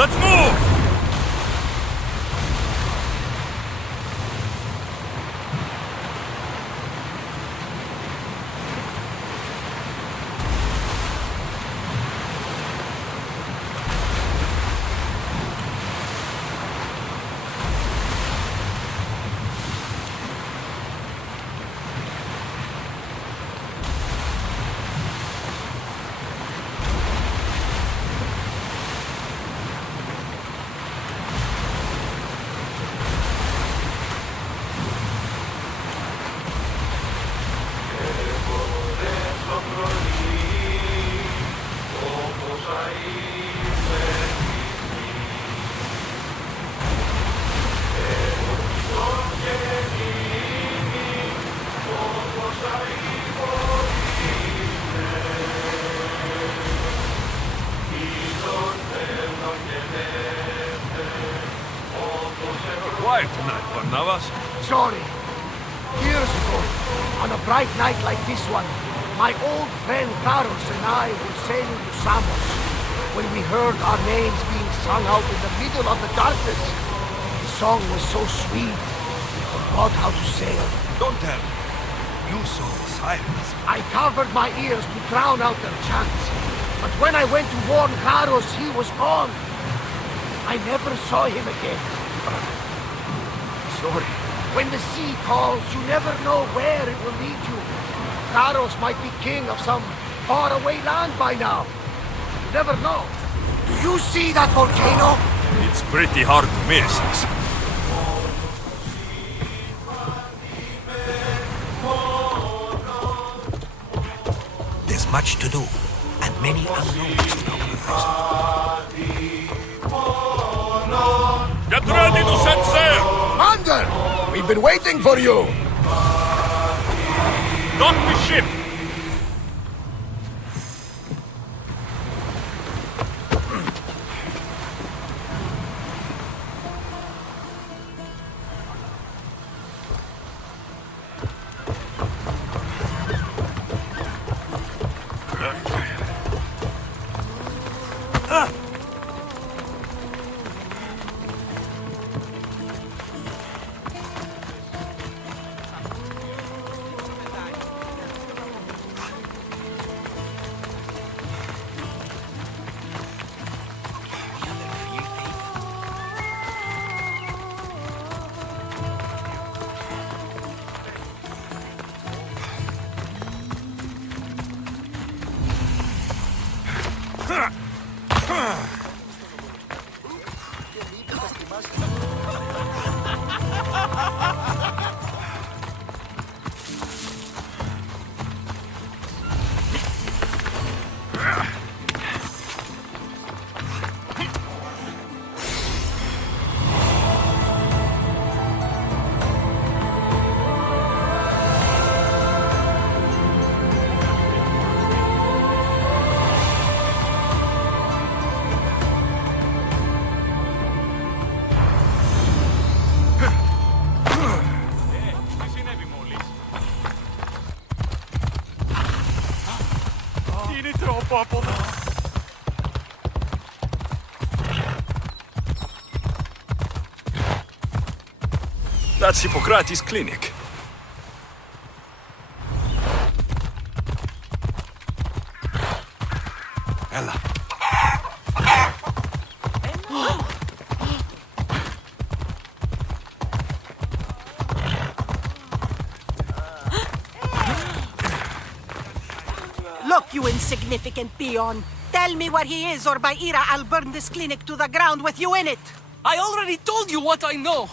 Let's move! Quiet tonight, Barnabas. Sorry. Years ago, on a bright night like this one, my old friend Karos and I were sailing to Samos when we heard our names being sung out in the middle of the darkness. The song was so sweet, we forgot how to sail. Don't tell me. You saw the sirens. I covered my ears to drown out their chants. But when I went to warn Karos, he was gone. I never saw him again. Sorry. When the sea calls, you never know where it will lead you. Karos might be king of some faraway land by now. You never know. Do you see that volcano? It's pretty hard to miss. There's much to do, and many unknowns in our horizon. Get ready to set sail! Commander! We've been waiting for you! Dock the ship! That's Hippocrates' clinic. Ella. Look, you insignificant peon. Tell me where he is, or by Ira, I'll burn this clinic to the ground with you in it. I already told you what I know.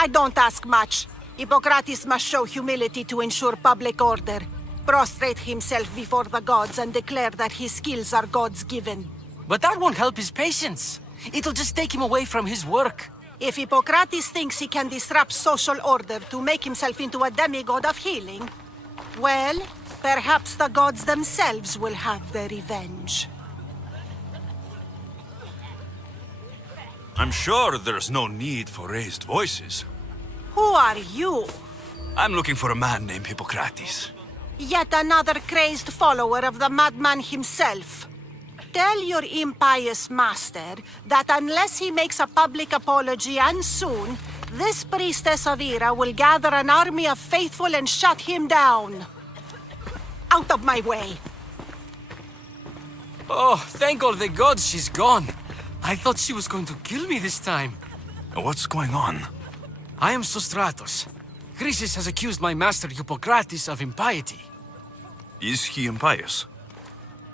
I don't ask much. Hippocrates must show humility to ensure public order. Prostrate himself before the gods and declare that his skills are gods given. But that won't help his patience. It'll just take him away from his work. If Hippocrates thinks he can disrupt social order to make himself into a demigod of healing, well, perhaps the gods themselves will have their revenge. I'm sure there's no need for raised voices. Who are you? I'm looking for a man named Hippocrates. Yet another crazed follower of the madman himself. Tell your impious master that unless he makes a public apology and soon, this priestess of Ira will gather an army of faithful and shut him down. Out of my way! Oh, thank all the gods she's gone. I thought she was going to kill me this time. What's going on? I am Sostratos. Chrysis has accused my master Hippocrates of impiety. Is he impious?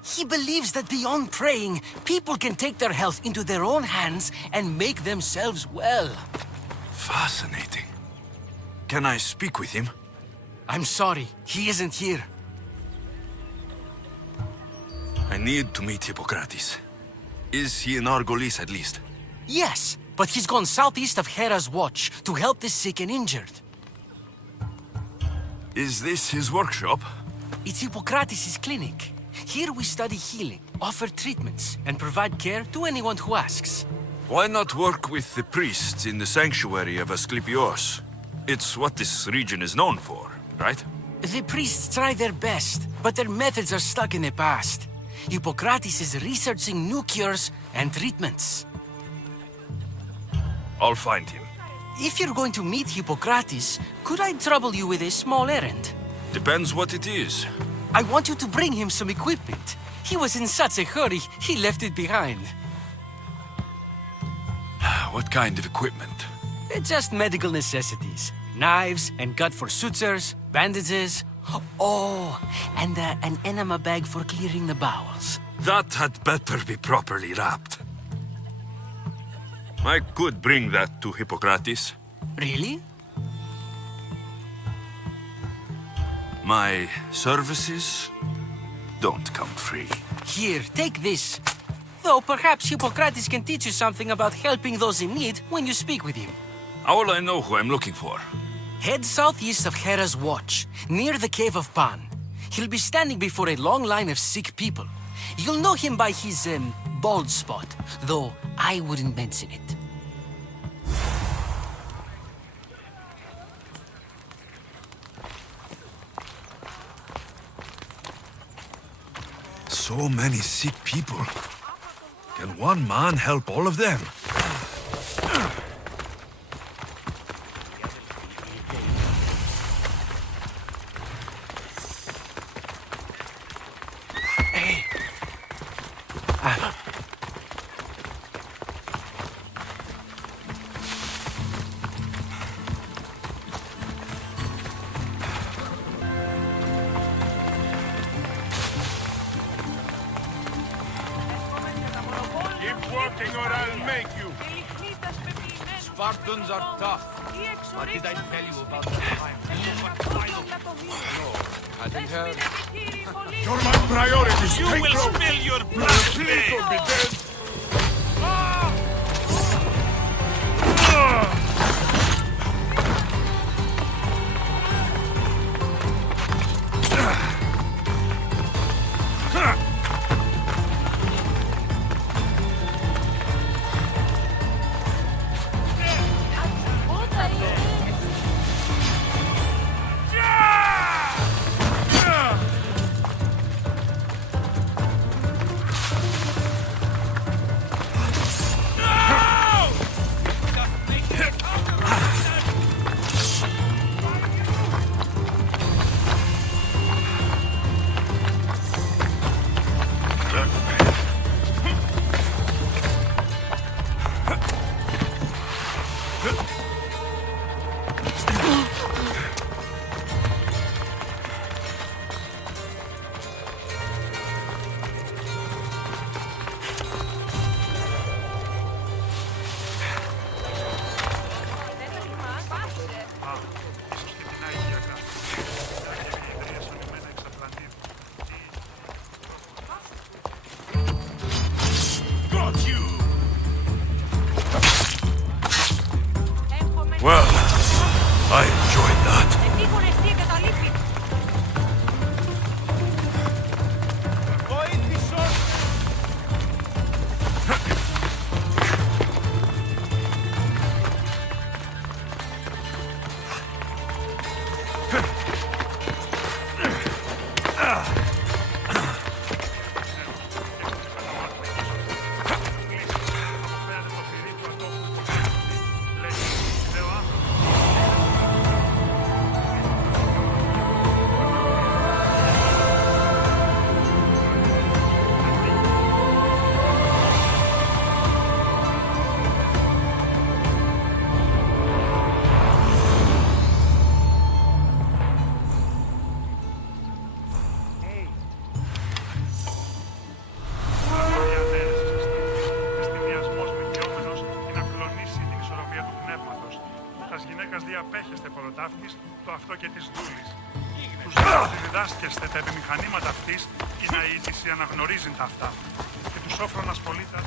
He believes that beyond praying, people can take their health into their own hands and make themselves well. Fascinating. Can I speak with him? I'm sorry, he isn't here. I need to meet Hippocrates. Is he in Argolis at least? Yes, but he's gone southeast of Hera's watch to help the sick and injured. Is this his workshop? It's Hippocrates' clinic. Here we study healing, offer treatments, and provide care to anyone who asks. Why not work with the priests in the sanctuary of Asclepios? It's what this region is known for, right? The priests try their best, but their methods are stuck in the past. Hippocrates is researching new cures and treatments. I'll find him. If you're going to meet Hippocrates, could I trouble you with a small errand? Depends what it is. I want you to bring him some equipment. He was in such a hurry, he left it behind. What kind of equipment? Just medical necessities. Knives and gut for sutures, bandages. Oh, and an enema bag for clearing the bowels. That had better be properly wrapped. I could bring that to Hippocrates. Really? My services don't come free. Here, take this. Though perhaps Hippocrates can teach you something about helping those in need when you speak with him. How will I know who I'm looking for? Head southeast of Hera's watch, near the Cave of Pan. He'll be standing before a long line of sick people. You'll know him by his, bald spot, though I wouldn't mention it. So many sick people. Can one man help all of them? Or I'll make you. Spartans are tough. What did I tell you about the time? Hadn't heard. You're my priorities. You will spill your blood today. Please don't be dead. Well, I enjoyed that. ότι απέχεστε ποροτάφτης το αυτό και της δούλης. Τους λέω ότι διδάσκεστε τα επιμηχανήματα αυτής, η ναΐτηση αναγνωρίζουν τα αυτά. Και τους όφρονας πολίτας.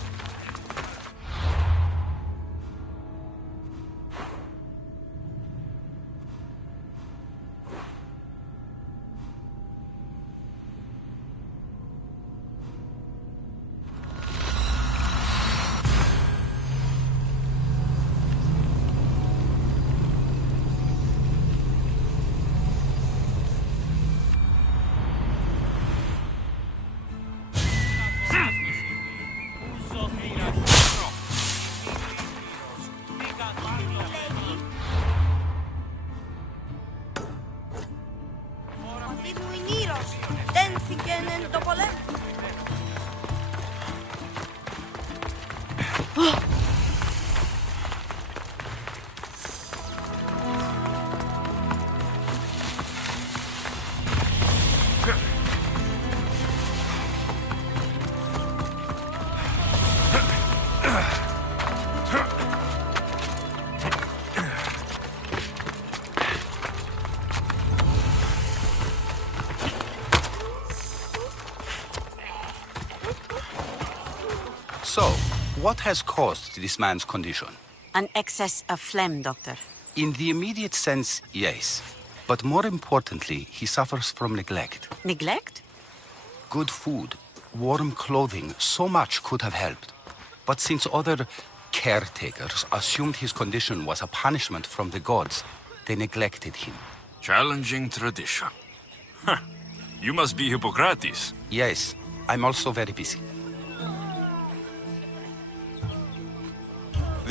So, what has caused this man's condition? An excess of phlegm, Doctor. In the immediate sense, yes. But more importantly, he suffers from neglect. Neglect? Good food, warm clothing, so much could have helped. But since other caretakers assumed his condition was a punishment from the gods, they neglected him. Challenging tradition. Huh. You must be Hippocrates. Yes, I'm also very busy.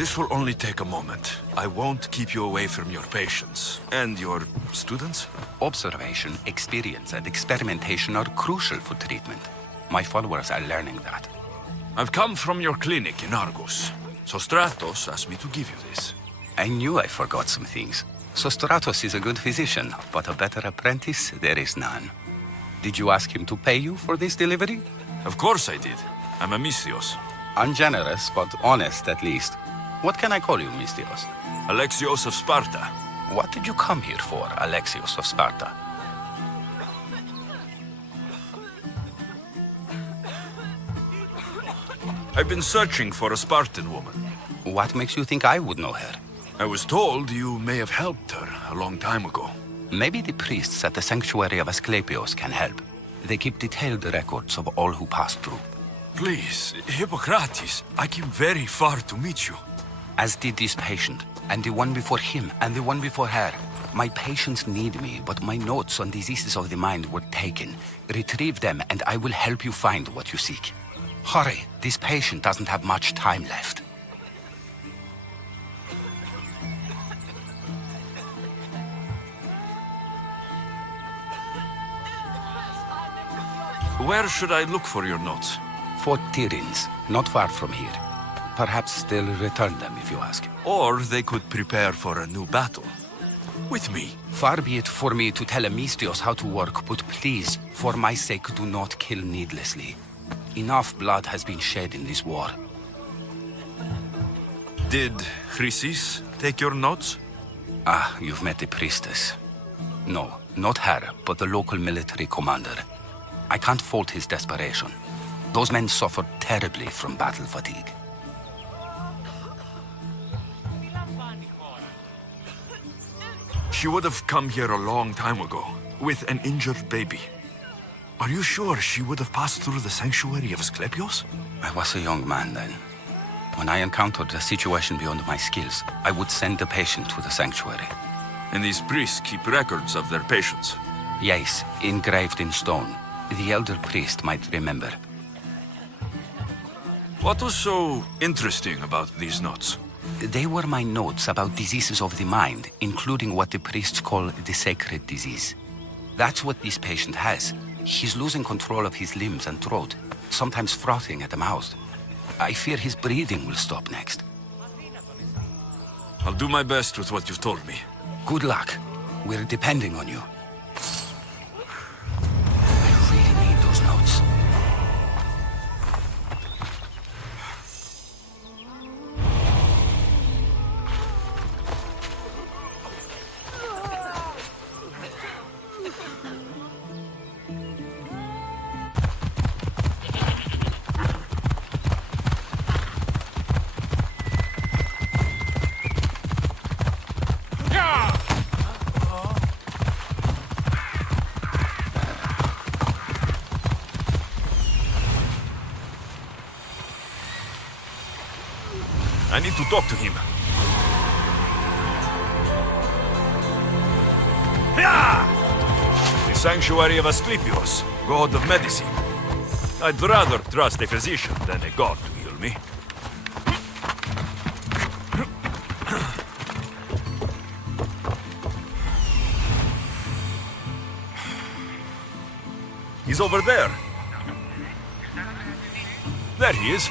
This will only take a moment. I won't keep you away from your patients. And your students? Observation, experience, and experimentation are crucial for treatment. My followers are learning that. I've come from your clinic in Argos. So Stratos asked me to give you this. I knew I forgot some things. So Stratos is a good physician, but a better apprentice there is none. Did you ask him to pay you for this delivery? Of course I did. I'm a Mythos. Ungenerous, but honest at least. What can I call you, Mystios? Alexios of Sparta. What did you come here for, Alexios of Sparta? I've been searching for a Spartan woman. What makes you think I would know her? I was told you may have helped her a long time ago. Maybe the priests at the sanctuary of Asclepios can help. They keep detailed records of all who passed through. Please, Hippocrates, I came very far to meet you. As did this patient, and the one before him, and the one before her. My patients need me, but my notes on diseases of the mind were taken. Retrieve them, and I will help you find what you seek. Hurry, this patient doesn't have much time left. Where should I look for your notes? Fort Tirins, not far from here. Perhaps they'll return them if you ask. Or they could prepare for a new battle. With me. Far be it for me to tell Amistios how to work, but please, for my sake, do not kill needlessly. Enough blood has been shed in this war. Did Chrysis take your notes? Ah, you've met the priestess. No, not her, but the local military commander. I can't fault his desperation. Those men suffered terribly from battle fatigue. She would have come here a long time ago, with an injured baby. Are you sure she would have passed through the sanctuary of Asclepios? I was a young man then. When I encountered a situation beyond my skills, I would send the patient to the sanctuary. And these priests keep records of their patients? Yes, engraved in stone. The elder priest might remember. What was so interesting about these notes? They were my notes about diseases of the mind, including what the priests call the sacred disease. That's what this patient has. He's losing control of his limbs and throat, sometimes frothing at the mouth. I fear his breathing will stop next. I'll do my best with what you've told me. Good luck. We're depending on you. I really need those notes. I need to talk to him. The sanctuary of Asclepios, god of medicine. I'd rather trust a physician than a god to heal me. He's over there. There he is.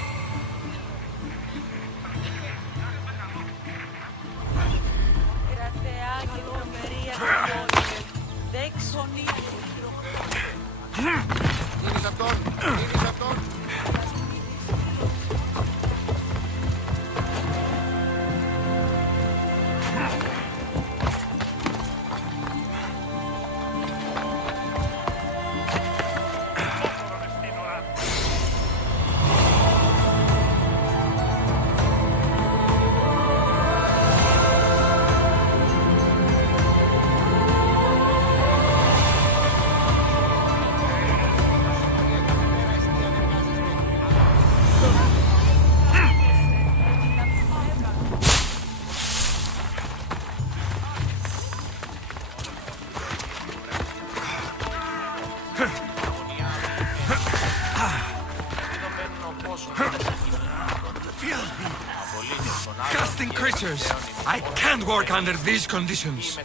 Disgusting creatures! I can't work under these conditions.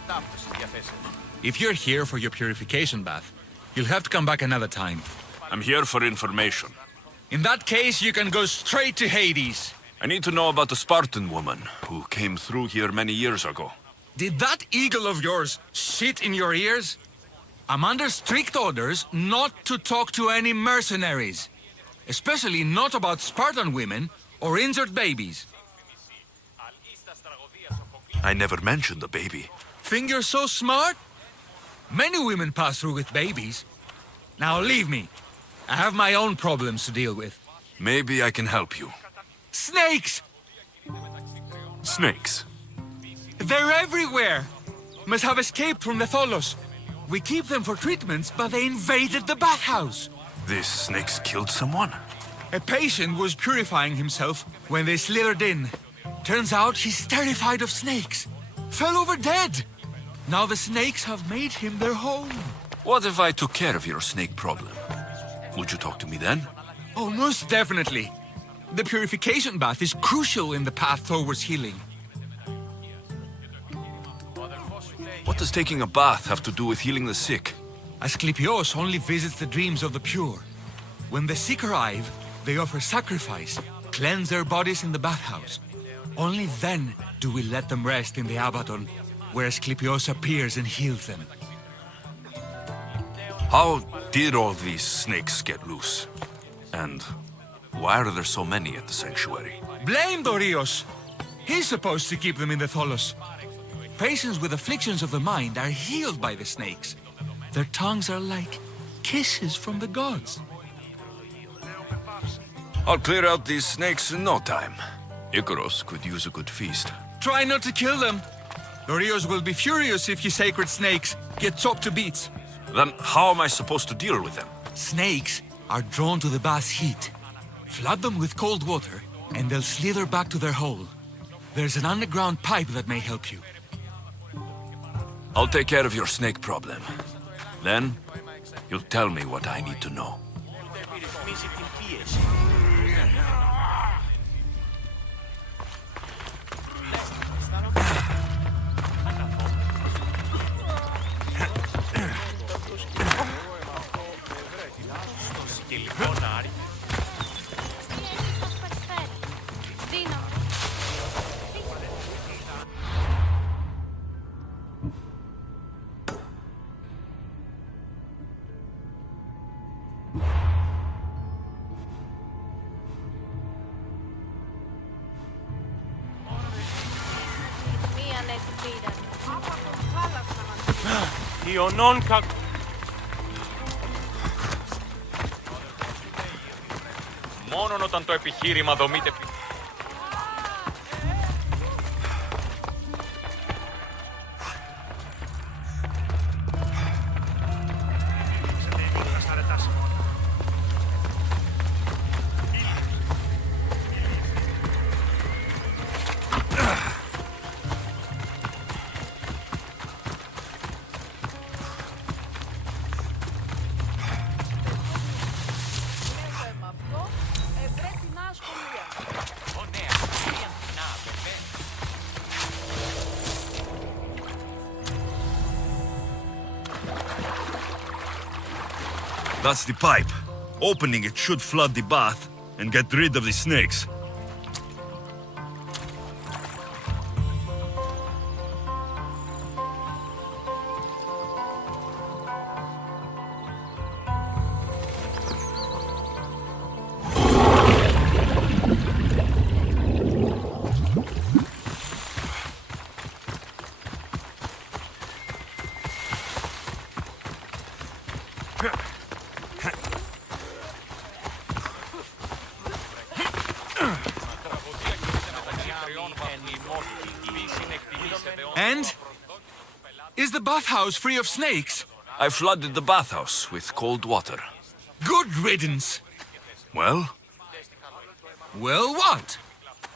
If you're here for your purification bath, you'll have to come back another time. I'm here for information. In that case, you can go straight to Hades. I need to know about the Spartan woman who came through here many years ago. Did that eagle of yours shit in your ears? I'm under strict orders not to talk to any mercenaries. Especially not about Spartan women or injured babies. I never mentioned the baby. Think you're so smart? Many women pass through with babies. Now leave me. I have my own problems to deal with. Maybe I can help you. Snakes! Snakes? They're everywhere! Must have escaped from the Tholos. We keep them for treatments, but they invaded the bathhouse. These snakes killed someone? A patient was purifying himself when they slithered in. Turns out he's terrified of snakes. Fell over dead. Now the snakes have made him their home. What if I took care of your snake problem? Would you talk to me then? Oh, most definitely. The purification bath is crucial in the path towards healing. What does taking a bath have to do with healing the sick? Asclepios only visits the dreams of the pure. When the sick arrive, they offer sacrifice, cleanse their bodies in the bathhouse. Only then do we let them rest in the Abaddon, where Asclepios appears and heals them. How did all these snakes get loose? And why are there so many at the sanctuary? Blame Dorios! He's supposed to keep them in the Tholos. Patients with afflictions of the mind are healed by the snakes. Their tongues are like kisses from the gods. I'll clear out these snakes in no time. Icarus could use a good feast. Try not to kill them. Dorios will be furious if you sacred snakes get chopped to bits. Then how am I supposed to deal with them? Snakes are drawn to the bath's heat. Flood them with cold water, and they'll slither back to their hole. There's an underground pipe that may help you. I'll take care of your snake problem. Then, you'll tell me what I need to know. Ιωνών κακ... Μόνον όταν το επιχείρημα δομείται... That's the pipe. Opening it should flood the bath and get rid of the snakes. And? Is the bathhouse free of snakes? I flooded the bathhouse with cold water. Good riddance. Well, Well, what?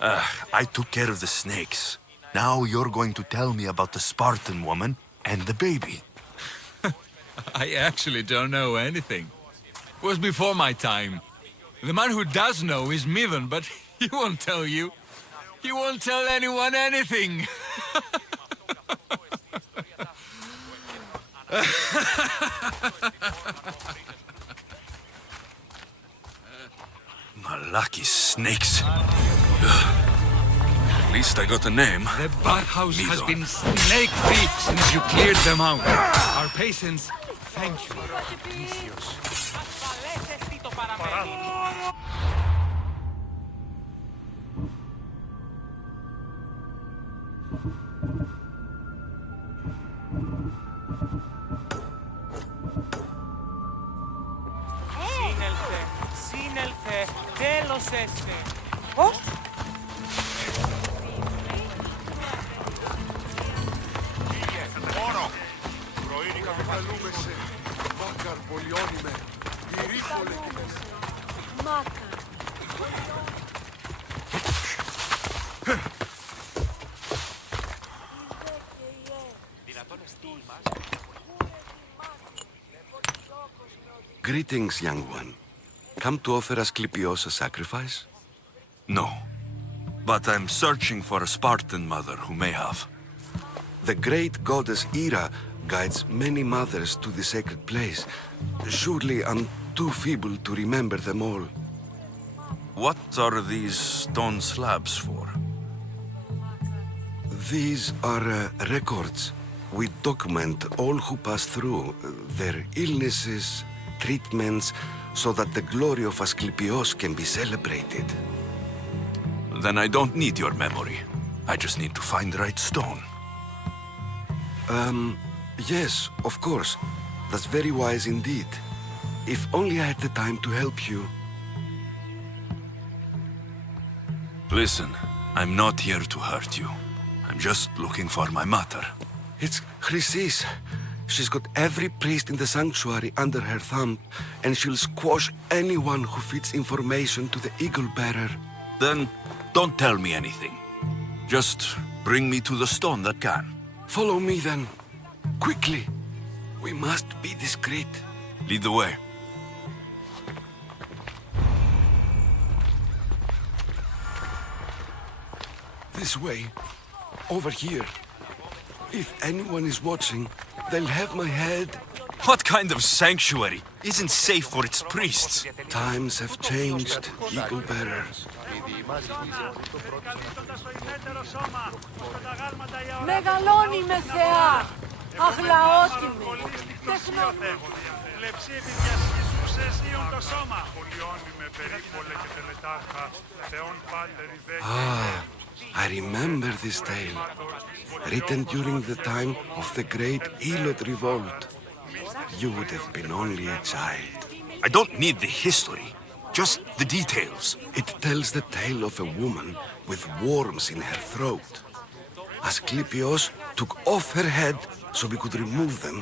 I took care of the snakes. Now you're going to tell me about the Spartan woman and the baby. I actually don't know anything. It was before my time. The man who does know is Midon, but he won't tell you. He won't tell anyone anything. Malaki snakes. At least I got a name. The bathhouse has Midon. been snake-free since you cleared them out. Our patience, thank you, Alexios. Σύνελθε, τέλος έστε. Πώς? Greetings, young one. Come to offer Asclepios a sacrifice? No. But I'm searching for a Spartan mother who may have. The great goddess Hera guides many mothers to the sacred place. Surely I'm too feeble to remember them all. What are these stone slabs for? These are records. We document all who pass through, their illnesses, treatments, so that the glory of Asclepios can be celebrated. Then I don't need your memory. I just need to find the right stone. Yes, of course. That's very wise indeed. If only I had the time to help you. Listen, I'm not here to hurt you. I'm just looking for my mother. It's Chrysis. She's got every priest in the sanctuary under her thumb, and she'll squash anyone who feeds information to the Eagle Bearer. Then don't tell me anything. Just bring me to the stone that can. Follow me then. Quickly. We must be discreet. Lead the way. This way. Over here. If anyone is watching, they'll have my head. What kind of sanctuary isn't safe for its priests? Times have changed, Eagle Bearer. Μεγαλώνει με θεά, αγλαότιμη, Λεψίδι διασχίζουσες ήον το σώμα. Πολιώνει με περίπολε και τελετάρχα, θεών πάτερ I remember this tale. Written during the time of the great Elot revolt. You would have been only a child. I don't need the history, just the details. It tells the tale of a woman with worms in her throat. Asclepios took off her head so we could remove them,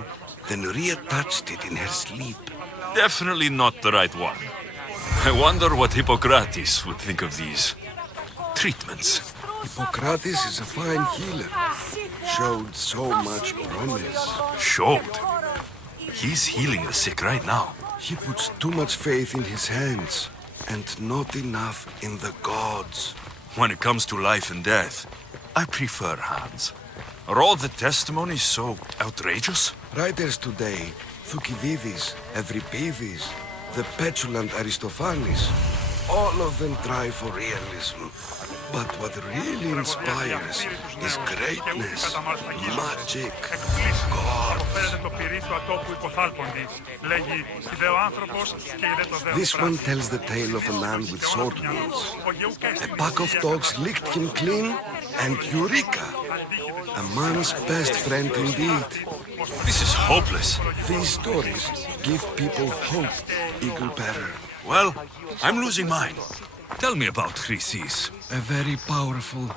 then reattached it in her sleep. Definitely not the right one. I wonder what Hippocrates would think of these treatments. Hippocrates is a fine healer. Showed so much promise. Showed. He's healing the sick right now. He puts too much faith in his hands, and not enough in the gods. When it comes to life and death, I prefer hands. Are all the testimonies so outrageous? Writers today Thucydides, Euripides, the petulant Aristophanes, all of them try for realism. But what really inspires is greatness, magic, God. This one tells the tale of a man with sword wounds. A pack of dogs licked him clean, and Eureka! A man's best friend indeed. This is hopeless. These stories give people hope, Eagle Bearer. Well, I'm losing mine. Tell me about Chrysis. A very powerful,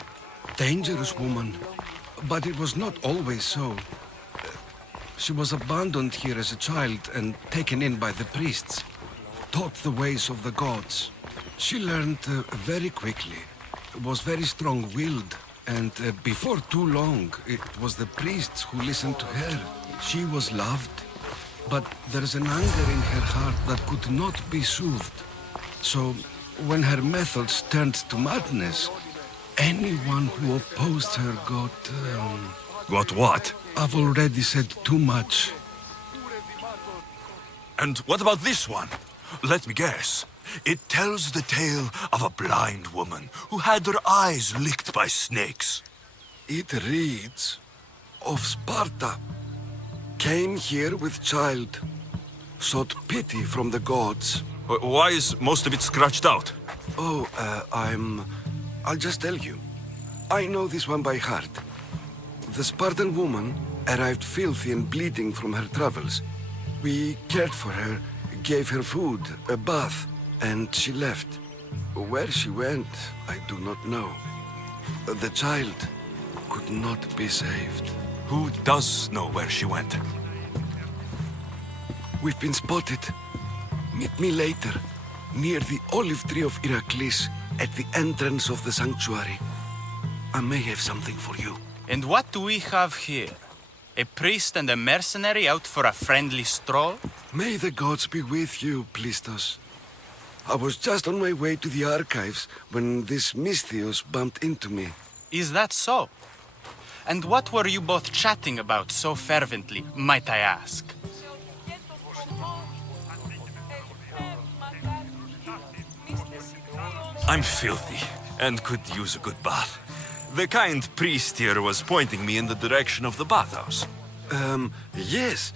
dangerous woman. But it was not always so. She was abandoned here as a child and taken in by the priests. Taught the ways of the gods. She learned very quickly. Was very strong-willed. And before too long, it was the priests who listened to her. She was loved. But there's an anger in her heart that could not be soothed. So, when her methods turned to madness, anyone who opposed her got... Got what? I've already said too much. And what about this one? Let me guess. It tells the tale of a blind woman who had her eyes licked by snakes. It reads of Sparta. Came here with child. Sought pity from the gods. Why is most of it scratched out? Oh, I'll just tell you. I know this one by heart. The Spartan woman arrived filthy and bleeding from her travels. We cared for her, gave her food, a bath, and she left. Where she went, I do not know. The child could not be saved. Who does know where she went? We've been spotted. Meet me later, near the olive tree of Iraklis, at the entrance of the sanctuary. I may have something for you. And what do we have here? A priest and a mercenary out for a friendly stroll? May the gods be with you, Plistos. I was just on my way to the archives when this Misthios bumped into me. Is that so? And what were you both chatting about so fervently, might I ask? I'm filthy and could use a good bath. The kind priest here was pointing me in the direction of the bathhouse. Yes,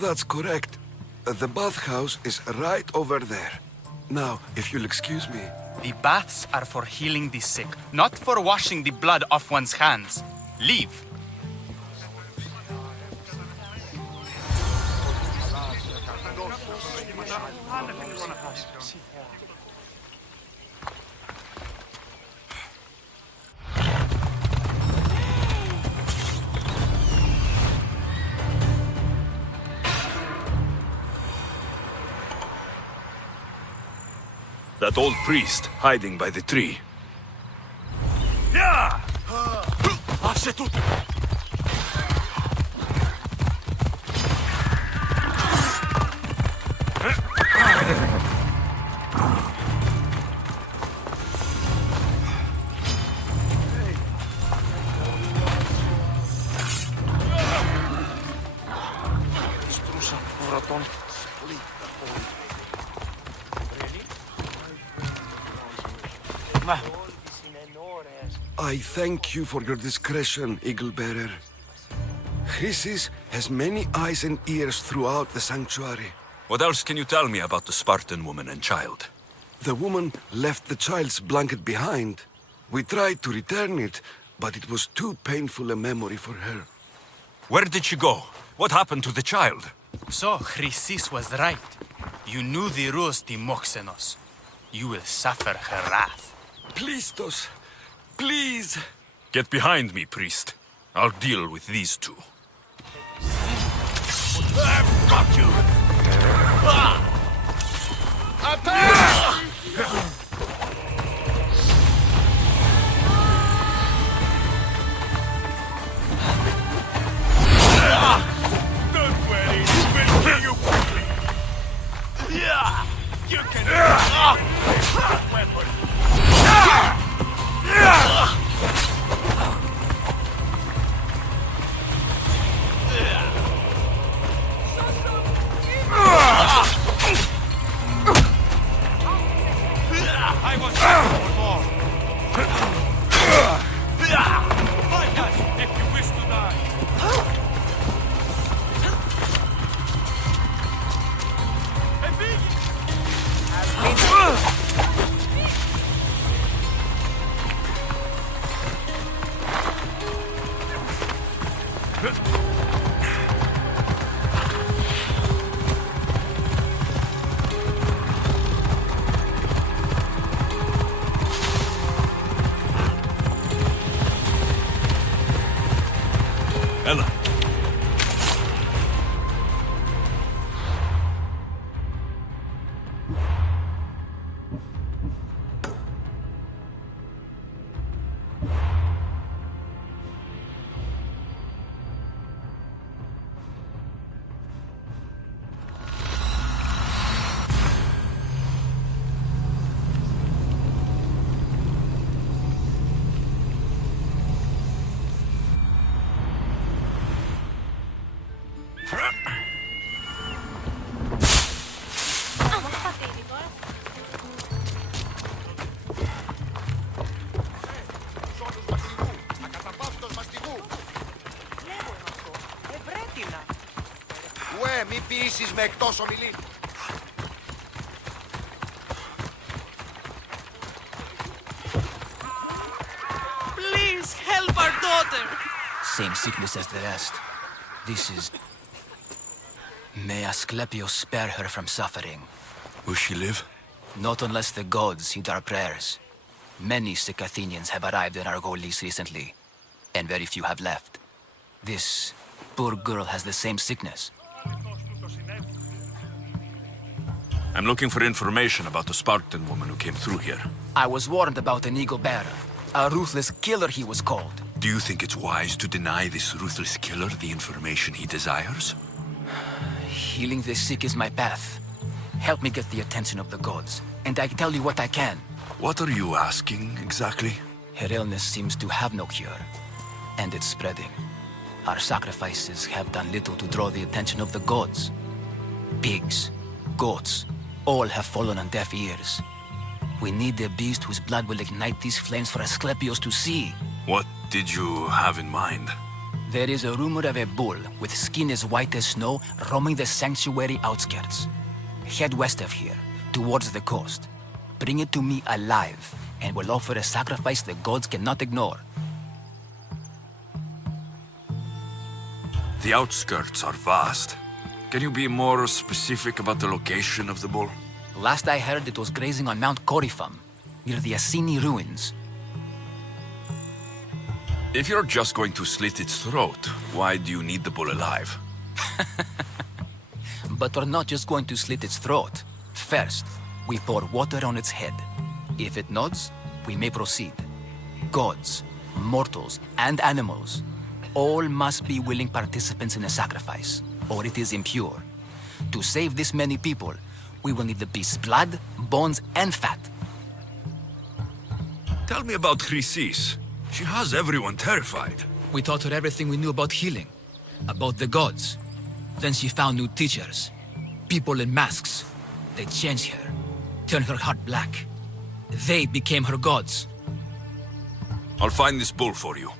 that's correct. The bathhouse is right over there. Now, if you'll excuse me. The baths are for healing the sick, not for washing the blood off one's hands. Leave. That old priest hiding by the tree. Yeah! I thank you for your discretion, Eagle Bearer. Chrysis has many eyes and ears throughout the sanctuary. What else can you tell me about the Spartan woman and child? The woman left the child's blanket behind. We tried to return it, but it was too painful a memory for her. Where did she go? What happened to the child? So, Chrysis was right. You knew the rules, Timoxenos. You will suffer her wrath. Plistos, please! Get behind me, priest. I'll deal with these two. I've got you! Attack! Don't worry, we'll kill you quickly. You can... weapon. Ella. Ουε, μη πείσεις με εκτός ομιλή. Please help our daughter! Same sickness as the rest. This is... May Asclepios spare her from suffering. Will she live? Not unless the gods heed our prayers. Many sick Athenians have arrived in Argolis recently, and very few have left. This poor girl has the same sickness. I'm looking for information about the Spartan woman who came through here. I was warned about an eagle bearer. A ruthless killer, he was called. Do you think it's wise to deny this ruthless killer the information he desires? Healing the sick is my path. Help me get the attention of the gods, and I can tell you what I can. What are you asking, exactly? Her illness seems to have no cure, and it's spreading. Our sacrifices have done little to draw the attention of the gods. Pigs, goats, all have fallen on deaf ears. We need a beast whose blood will ignite these flames for Asclepios to see. What did you have in mind? There is a rumor of a bull with skin as white as snow roaming the sanctuary outskirts. Head west of here, towards the coast. Bring it to me alive, and we'll offer a sacrifice the gods cannot ignore. The outskirts are vast. Can you be more specific about the location of the bull? Last I heard, it was grazing on Mount Corifum, near the Assini ruins. If you're just going to slit its throat, why do you need the bull alive? But we're not just going to slit its throat. First, we pour water on its head. If it nods, we may proceed. Gods, mortals, and animals, all must be willing participants in a sacrifice, or it is impure. To save this many people, we will need the beast's blood, bones, and fat. Tell me about Chrysis. She has everyone terrified. We taught her everything we knew about healing, about the gods. Then she found new teachers, people in masks. They changed her, turned her heart black. They became her gods. I'll find this bull for you.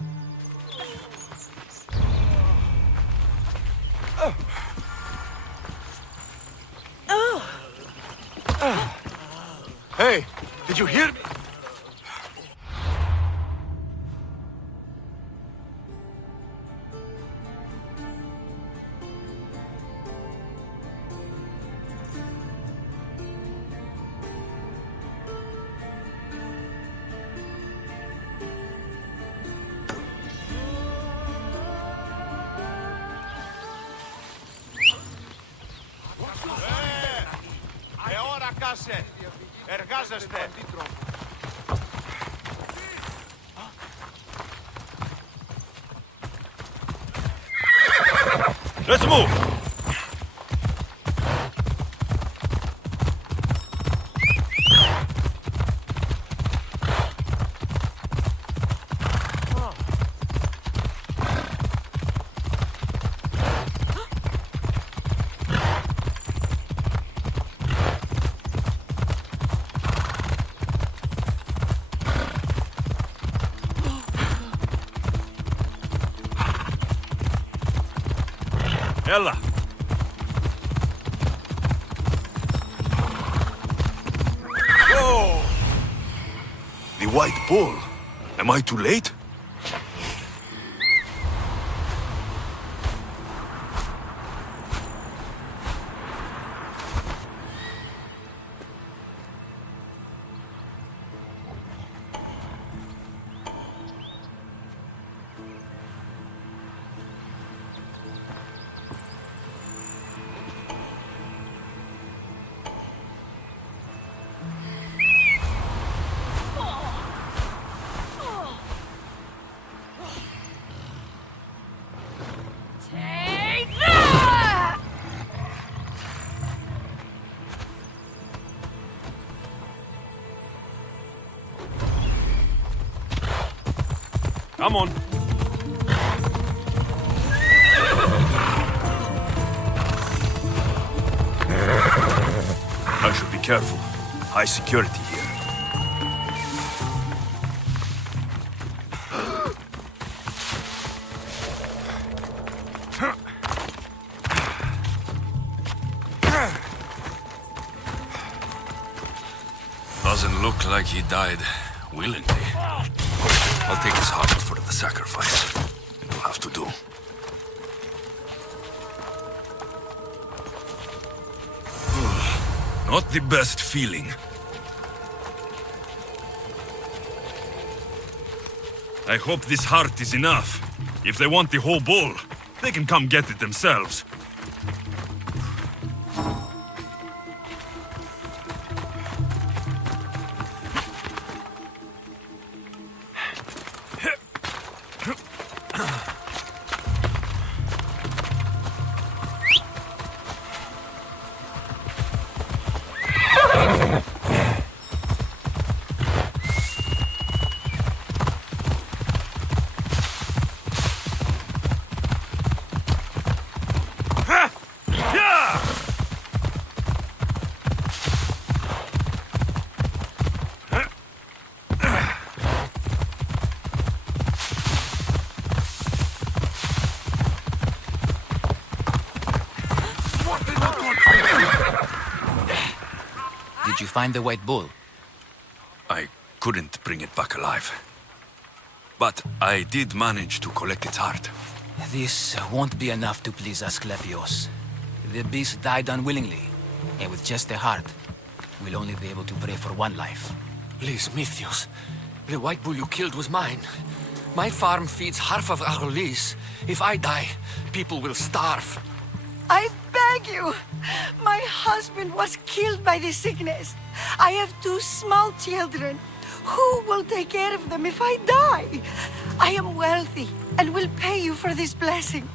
Hey, did you hear me? Εργάζεστε! Let's move! Ella! Whoa! The white bull. Am I too late? Come on. I should be careful. High security here. Doesn't look like he died willingly. I'll take his heart for the sacrifice. It'll have to do. Not the best feeling. I hope this heart is enough. If they want the whole bull, they can come get it themselves. Did you find the white bull? I couldn't bring it back alive. But I did manage to collect its heart. This won't be enough to please Asclepios. The beast died unwillingly, and with just the heart, we'll only be able to pray for one life. Please, Mythios. The white bull you killed was mine. My farm feeds half of our lease. If I die, people will starve. I beg you! My husband was killed by the sickness. I have 2 small children. Who will take care of them if I die? I am wealthy and will pay you for this blessing.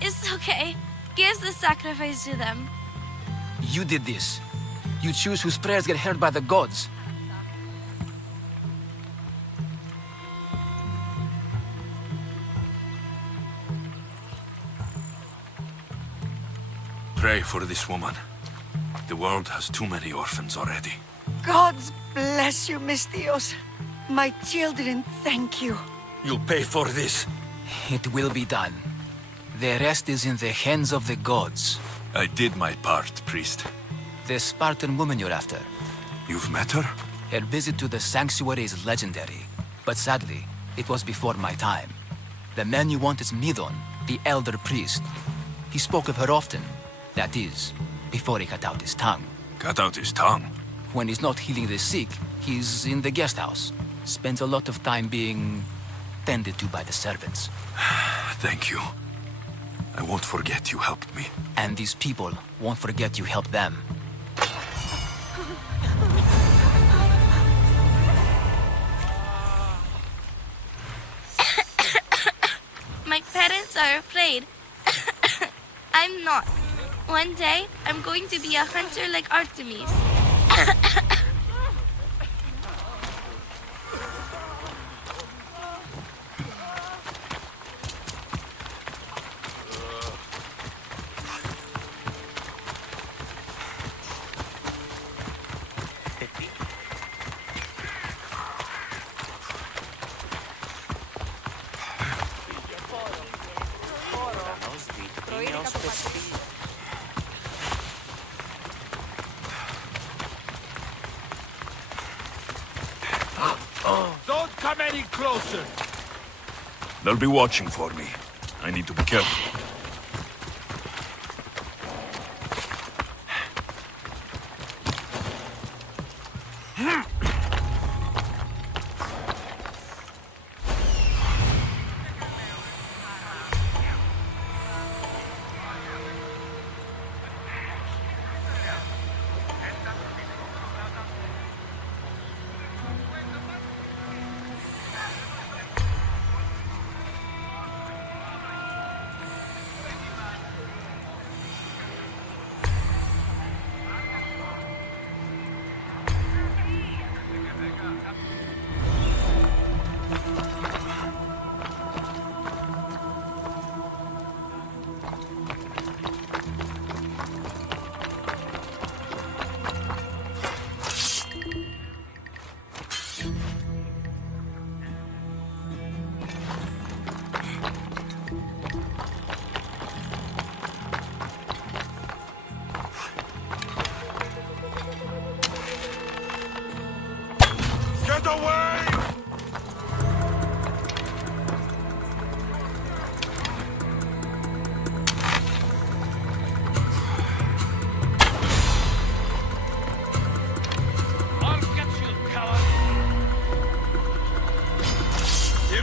It's okay. Give the sacrifice to them. You did this. You choose whose prayers get heard by the gods. Pray for this woman. The world has too many orphans already. Gods bless you, Mythios. My children thank you. You'll pay for this. It will be done. The rest is in the hands of the gods. I did my part, priest. The Spartan woman you're after. You've met her? Her visit to the sanctuary is legendary, but sadly, it was before my time. The man you want is Midon, the elder priest. He spoke of her often. That is, before he cut out his tongue. Cut out his tongue? When he's not healing the sick, he's in the guest house. Spends a lot of time being tended to by the servants. Thank you. I won't forget you helped me. And these people won't forget you helped them. My parents are afraid. I'm not. One day, I'm going to be a hunter like Artemis. Don't come any closer. They'll be watching for me. I need to be careful.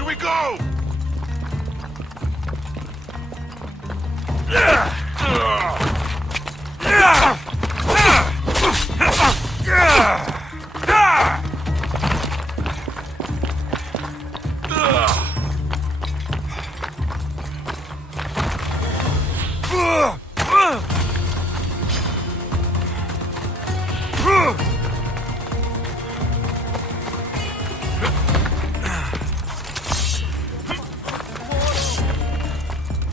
we go!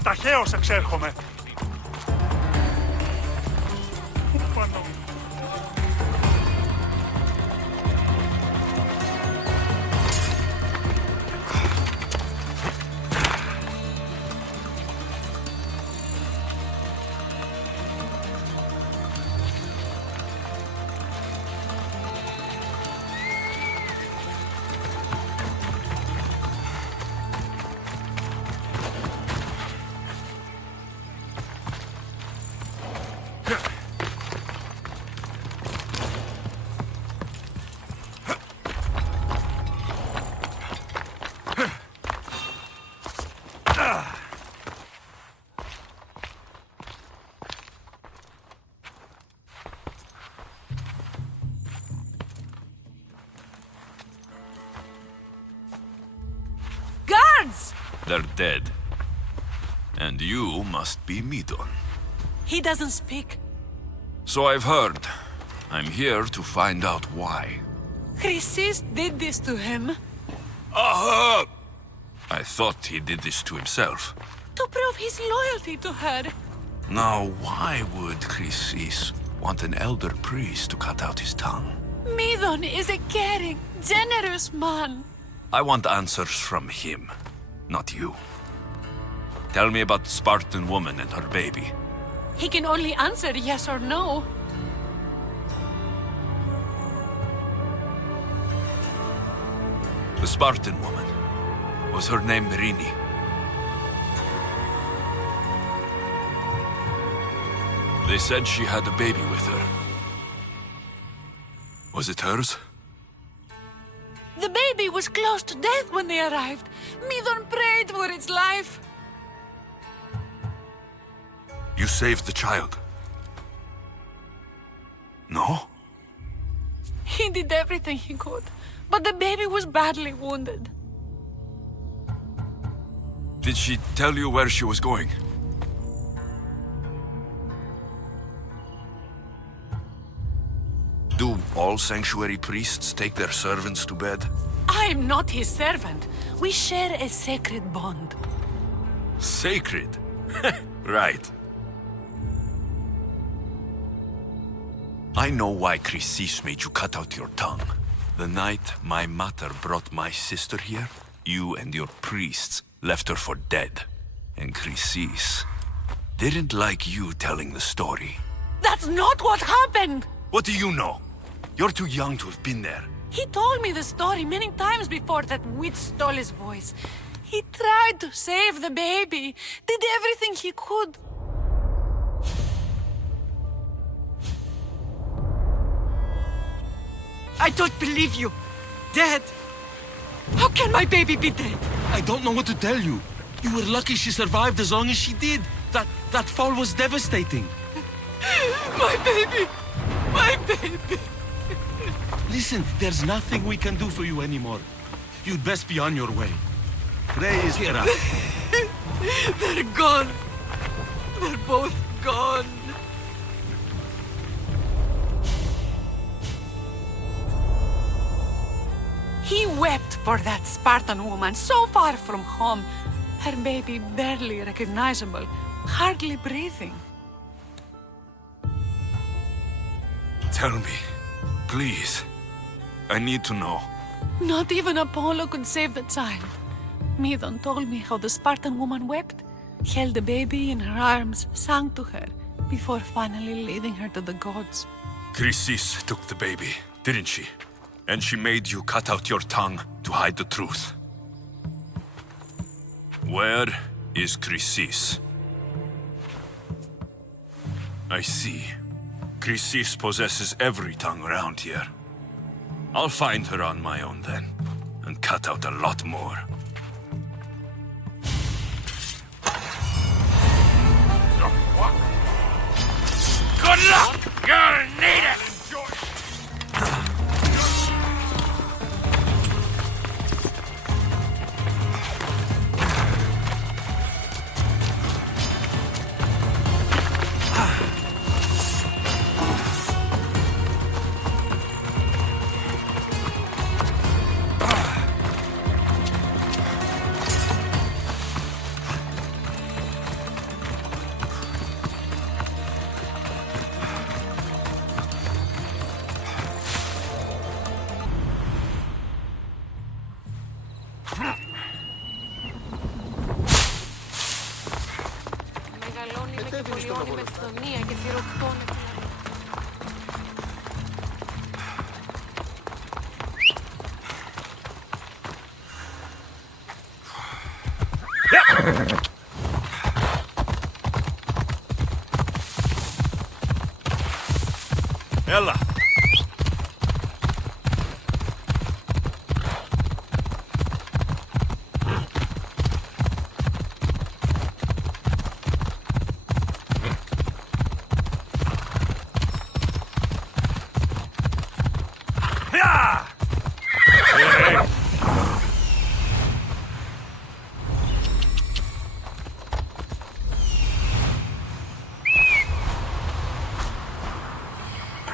Ταχαίως εξέρχομαι. Πάνω. They're dead. And you must be Midon. He doesn't speak. So I've heard. I'm here to find out why. Chrysis did this to him. Aha! I thought he did this to himself. To prove his loyalty to her. Now, why would Chrysis want an elder priest to cut out his tongue? Midon is a caring, generous man. I want answers from him, not you. Tell me about the Spartan woman and her baby. He can only answer yes or no. The Spartan woman. Was her name Rini? They said she had a baby with her. Was it hers? The baby was close to death when they arrived. Midon prayed for its life. You saved the child? No? He did everything he could, but the baby was badly wounded. Did she tell you where she was going? Do all sanctuary priests take their servants to bed? I am not his servant. We share a sacred bond. Sacred? Right. I know why Chrysis made you cut out your tongue. The night my mother brought my sister here, you and your priests left her for dead. And Chrysis didn't like you telling the story. That's not what happened! What do you know? You're too young to have been there. He told me the story many times before that witch stole his voice. He tried to save the baby, did everything he could. I don't believe you. Dead? How can my baby be dead? I don't know what to tell you. You were lucky she survived as long as she did. That fall was devastating. My baby! My baby! Listen, there's nothing we can do for you anymore. You'd best be on your way. Praise Hera. They're gone. They're both gone. He wept for that Spartan woman so far from home. Her baby barely recognizable, hardly breathing. Tell me, please. I need to know. Not even Apollo could save the child. Midon told me how the Spartan woman wept, held the baby in her arms, sang to her, before finally leading her to the gods. Chrysis took the baby, didn't she? And she made you cut out your tongue to hide the truth. Where is Chrysis? I see. Chrysis possesses every tongue around here. I'll find her on my own then, and cut out a lot more. Good luck! You'll need it! Μεγαλώνει με κεφαλιώνει με φθονία και πυροπώνεται. Ella!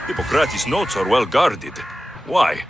Hippocrates' notes are well guarded. Why?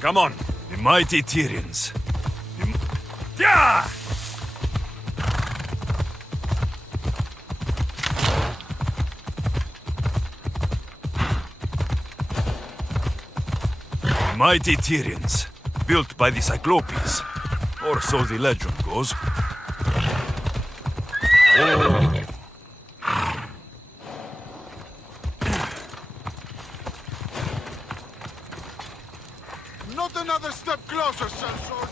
Come on. The mighty Tyrians. Yeah! The mighty Tyrians, built by the Cyclopes, or so the legend goes. Oh. Not another step closer, sellsword!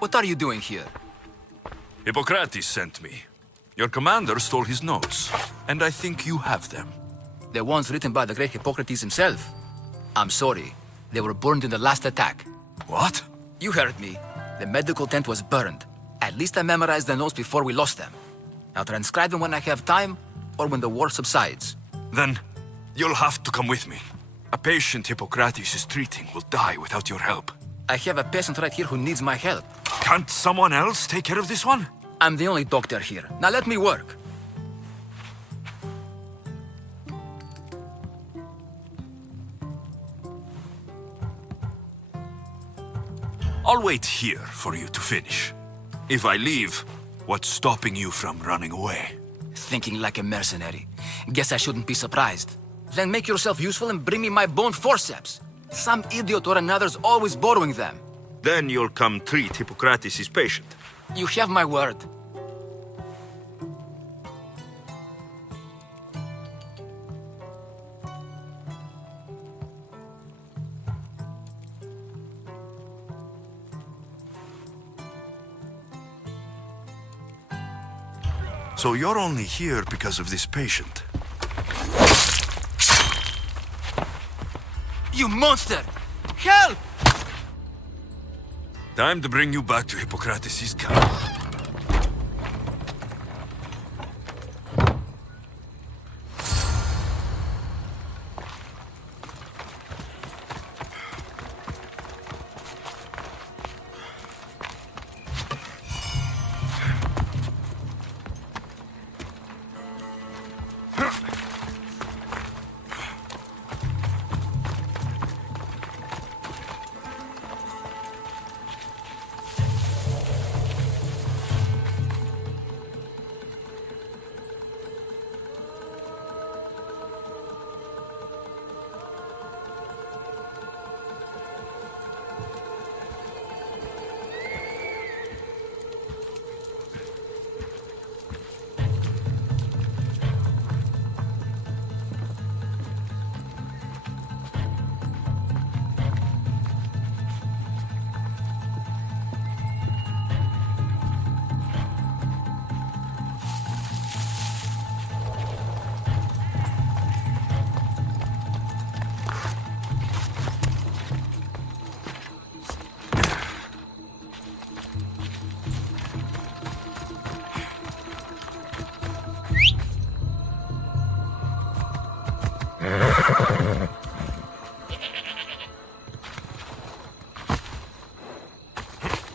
What are you doing here? Hippocrates sent me. Your commander stole his notes, and I think you have them. The ones written by the great Hippocrates himself? I'm sorry. They were burned in the last attack. What? You heard me. The medical tent was burned. At least I memorized the notes before we lost them. I'll transcribe them when I have time, or when the war subsides. Then, you'll have to come with me. A patient Hippocrates is treating will die without your help. I have a patient right here who needs my help. Can't someone else take care of this one? I'm the only doctor here. Now let me work. I'll wait here for you to finish. If I leave, what's stopping you from running away? Thinking like a mercenary. Guess I shouldn't be surprised. Then make yourself useful and bring me my bone forceps. Some idiot or another's always borrowing them. Then you'll come treat Hippocrates' patient. You have my word. So you're only here because of this patient? You monster! Help! Time to bring you back to Hippocrates' camp.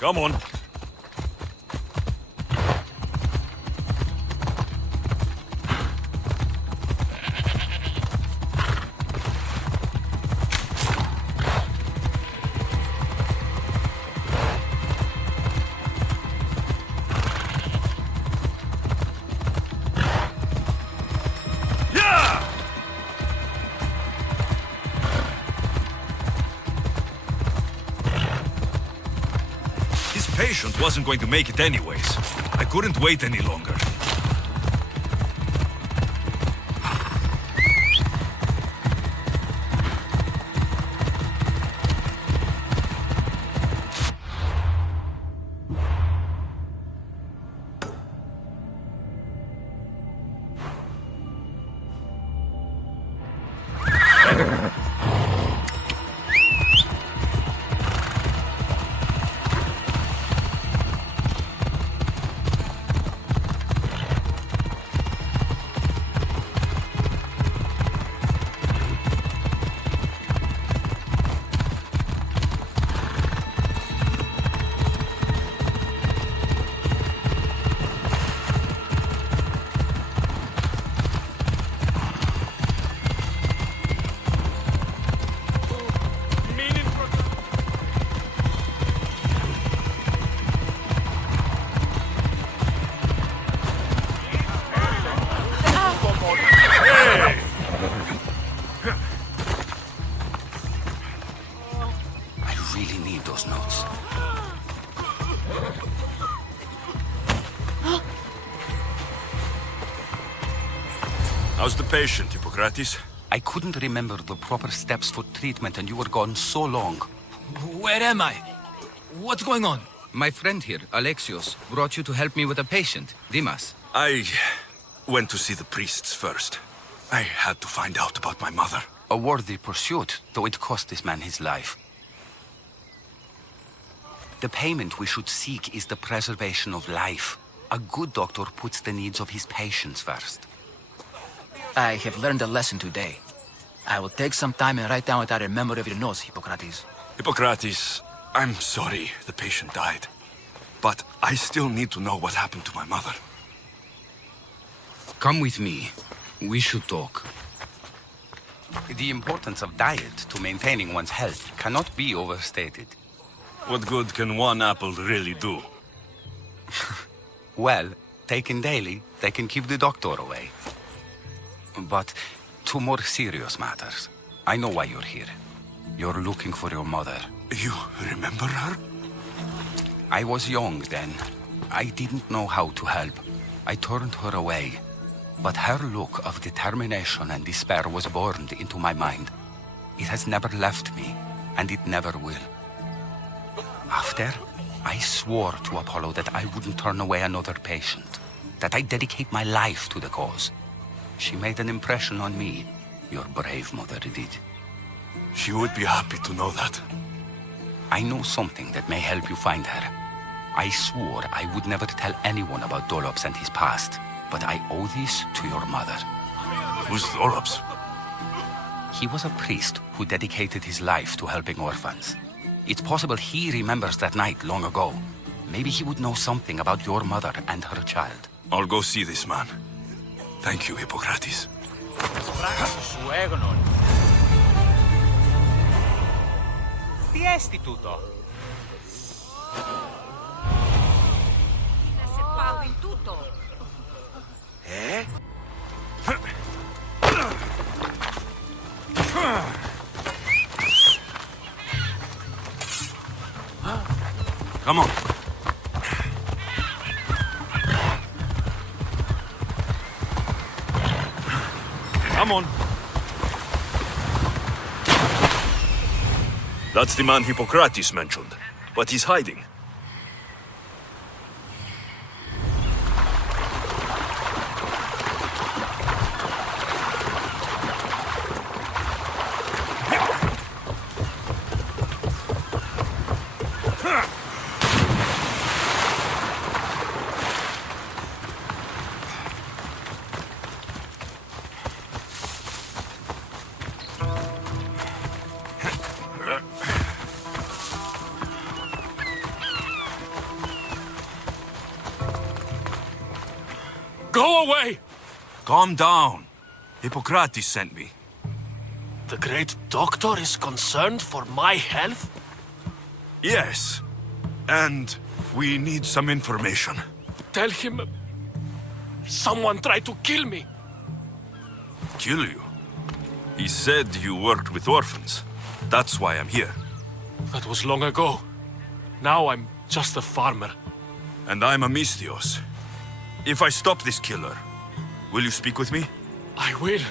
Come on. Patient wasn't going to make it anyways. I couldn't wait any longer. How's the patient, Hippocrates? I couldn't remember the proper steps for treatment and you were gone so long. Where am I? What's going on? My friend here, Alexios, brought you to help me with a patient, Dimas. I went to see the priests first. I had to find out about my mother. A worthy pursuit, though it cost this man his life. The payment we should seek is the preservation of life. A good doctor puts the needs of his patients first. I have learned a lesson today. I will take some time and write down what I remember of your notes, Hippocrates. Hippocrates, I'm sorry the patient died. But I still need to know what happened to my mother. Come with me. We should talk. The importance of diet to maintaining one's health cannot be overstated. What good can one apple really do? Well, taken daily, they can keep the doctor away. But to more serious matters. I know why you're here. You're looking for your mother. You remember her? I was young then. I didn't know how to help. I turned her away. But her look of determination and despair was burned into my mind. It has never left me, and it never will. After, I swore to Apollo that I wouldn't turn away another patient, that I'd dedicate my life to the cause. She made an impression on me. Your brave mother did. She would be happy to know that. I know something that may help you find her. I swore I would never tell anyone about Dolops and his past, but I owe this to your mother. Who's Dolops? He was a priest who dedicated his life to helping orphans. It's possible he remembers that night long ago. Maybe he would know something about your mother and her child. I'll go see this man. Thank you, Hippocrates. Τι έστι τούτο? Να σε πάω in tutto. Come on. Come on. That's the man Hippocrates mentioned, but he's hiding. Go away! Calm down. Hippocrates sent me. The great doctor is concerned for my health? Yes. And we need some information. Tell him someone tried to kill me. Kill you? He said you worked with orphans. That's why I'm here. That was long ago. Now I'm just a farmer. And I'm Alexios. If I stop this killer, will you speak with me? I will.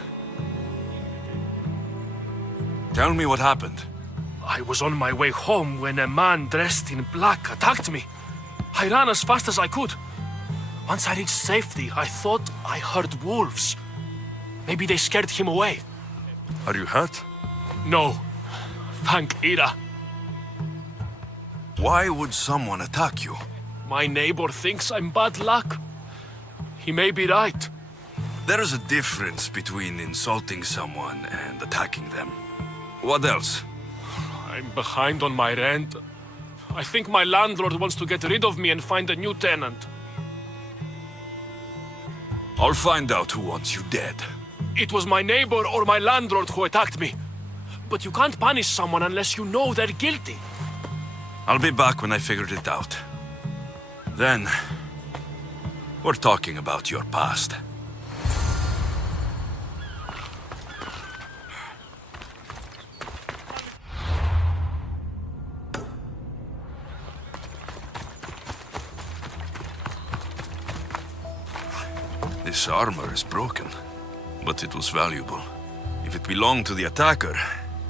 Tell me what happened. I was on my way home when a man dressed in black attacked me. I ran as fast as I could. Once I reached safety, I thought I heard wolves. Maybe they scared him away. Are you hurt? No. Thank Ira. Why would someone attack you? My neighbor thinks I'm bad luck. He may be right. There is a difference between insulting someone and attacking them. What else? I'm behind on my rent. I think my landlord wants to get rid of me and find a new tenant. I'll find out who wants you dead. It was my neighbor or my landlord who attacked me. But you can't punish someone unless you know they're guilty. I'll be back when I figured it out. Then, we're talking about your past. This armor is broken, but it was valuable. If it belonged to the attacker,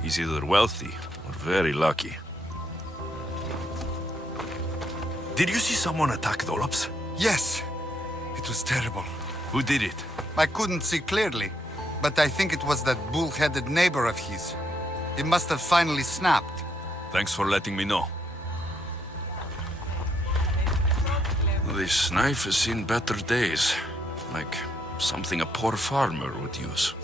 he's either wealthy or very lucky. Did you see someone attack Dolops? Yes. It was terrible. Who did it? I couldn't see clearly, but I think it was that bull-headed neighbor of his. He must have finally snapped. Thanks for letting me know. This knife has seen better days. Like something a poor farmer would use.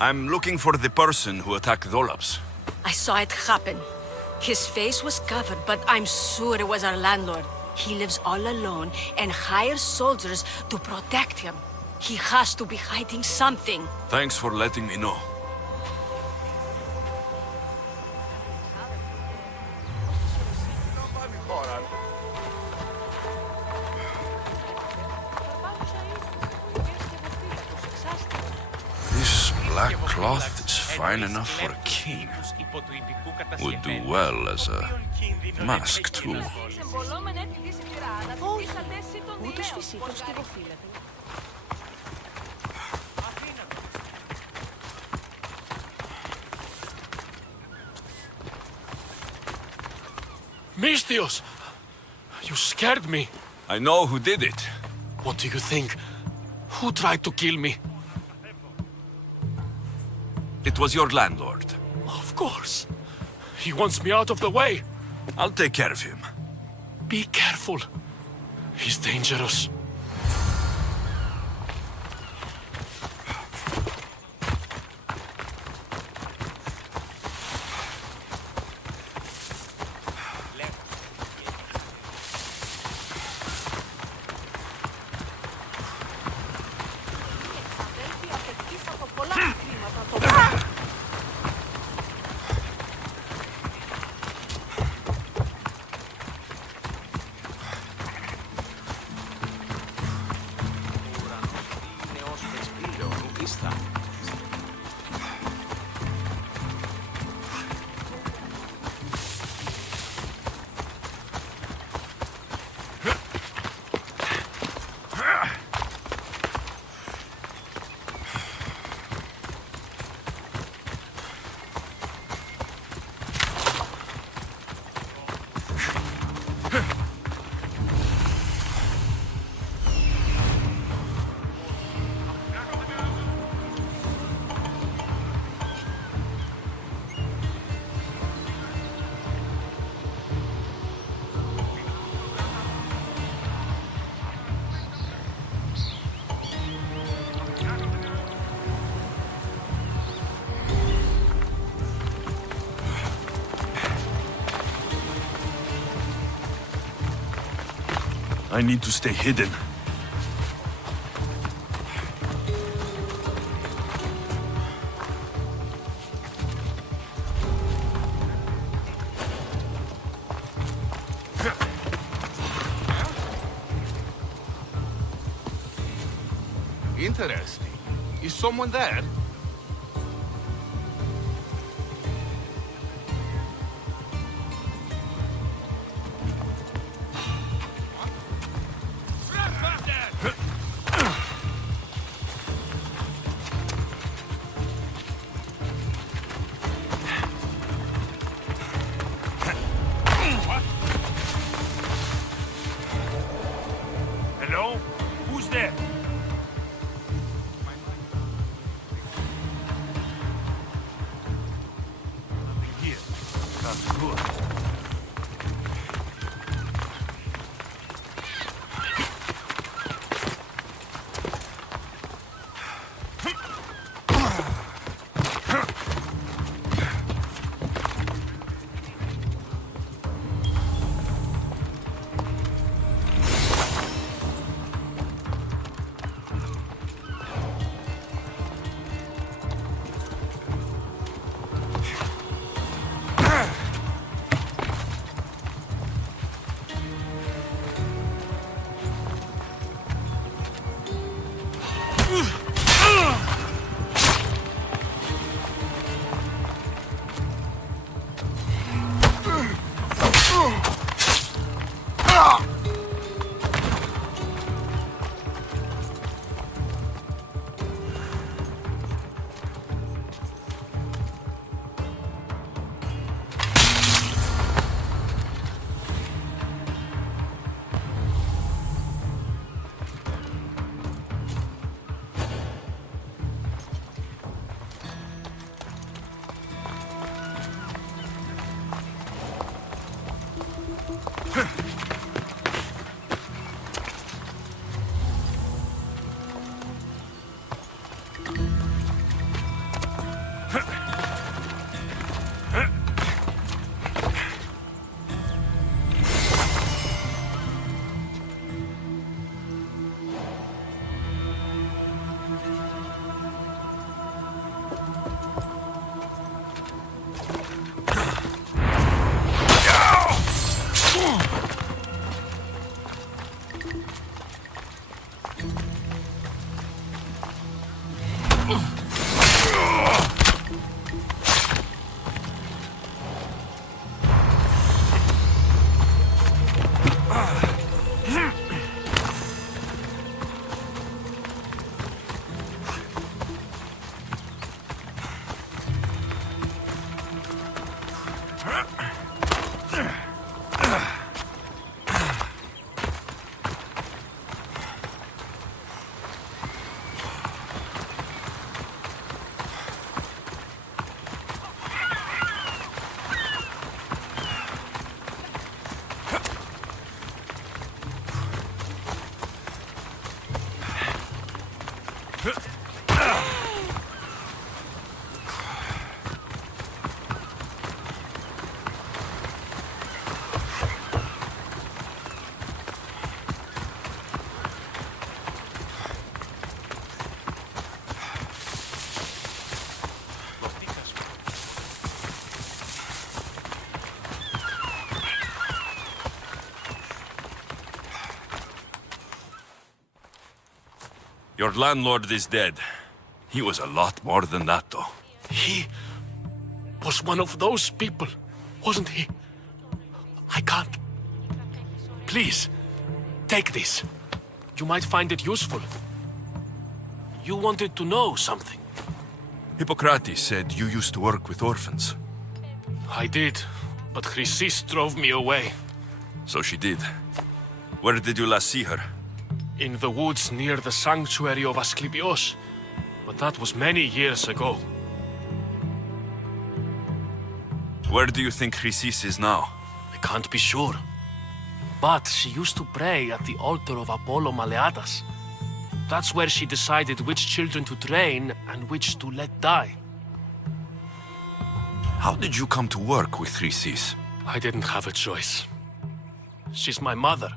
I'm looking for the person who attacked Dolops. I saw it happen. His face was covered, but I'm sure it was our landlord. He lives all alone and hires soldiers to protect him. He has to be hiding something. Thanks for letting me know. This black cloth is fine enough for a king. Would do well as a mask, too. Ούτως φυσικός και γοφύλακας. Mystios! You scared me. I know who did it. What do you think? Who tried to kill me? It was your landlord. Of course. He wants me out of the way. I'll take care of him. Be careful. He's dangerous. I need to stay hidden. Interesting. Is someone there? Hello? Who's there? Nothing here. That's good. Your landlord is dead. He was a lot more than that, though. He was one of those people, wasn't he? I can't. Please, take this. You might find it useful. You wanted to know something. Hippocrates said you used to work with orphans. I did, but Chrysis drove me away. So she did. Where did you last see her? In the woods near the sanctuary of Asclepios. But that was many years ago. Where do you think Chrysis is now? I can't be sure. But she used to pray at the altar of Apollo Maleatas. That's where she decided which children to train and which to let die. How did you come to work with Chrysis? I didn't have a choice. She's my mother.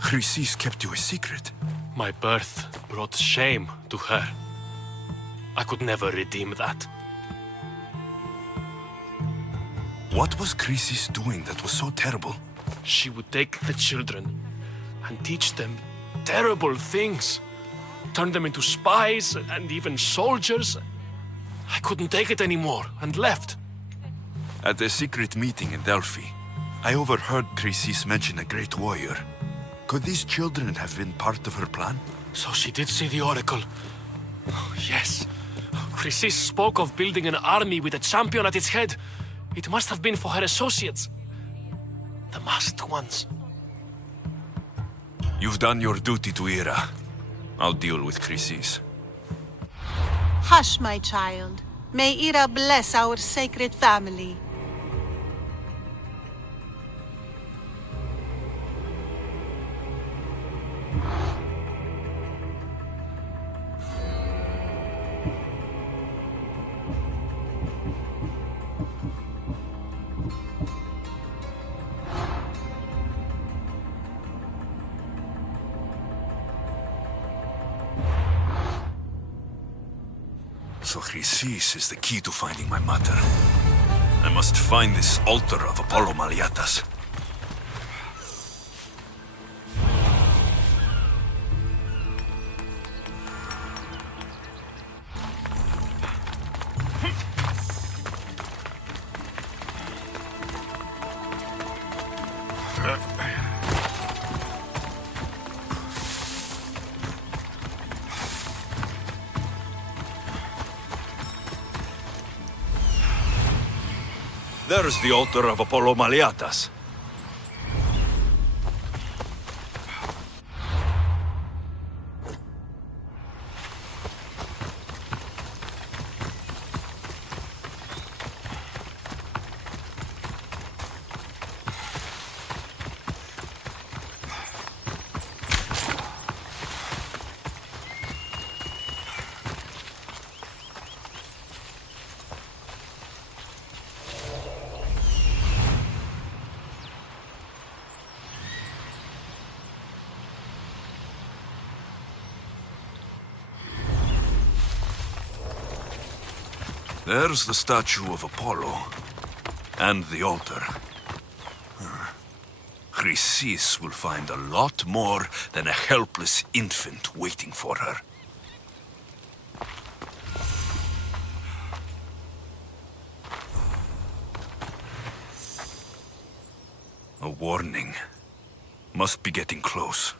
Chrysis kept you a secret. My birth brought shame to her. I could never redeem that. What was Chrysis doing that was so terrible? She would take the children and teach them terrible things. Turn them into spies and even soldiers. I couldn't take it anymore and left. At a secret meeting in Delphi, I overheard Chrysis mention a great warrior. Could these children have been part of her plan? So she did see the oracle. Yes. Chrysis spoke of building an army with a champion at its head. It must have been for her associates. The masked ones. You've done your duty to Ira. I'll deal with Chrysis. Hush, my child. May Ira bless our sacred family. So Chrysis is the key to finding my mother. I must find this altar of Apollo Maleatas. There's the altar of Apollo Maleatas. There's the statue of Apollo. And the altar. Chrysis will find a lot more than a helpless infant waiting for her. A warning. Must be getting close.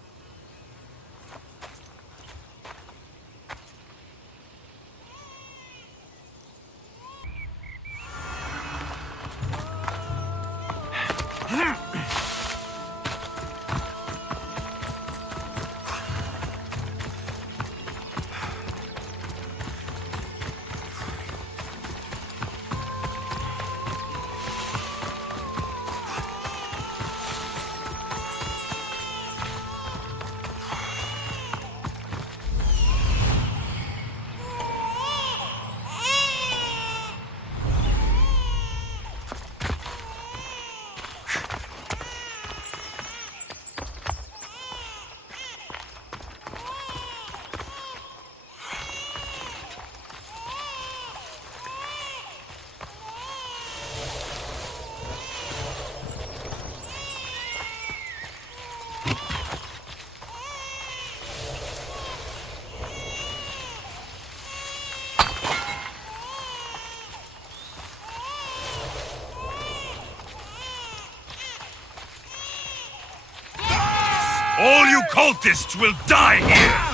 All you cultists will die here!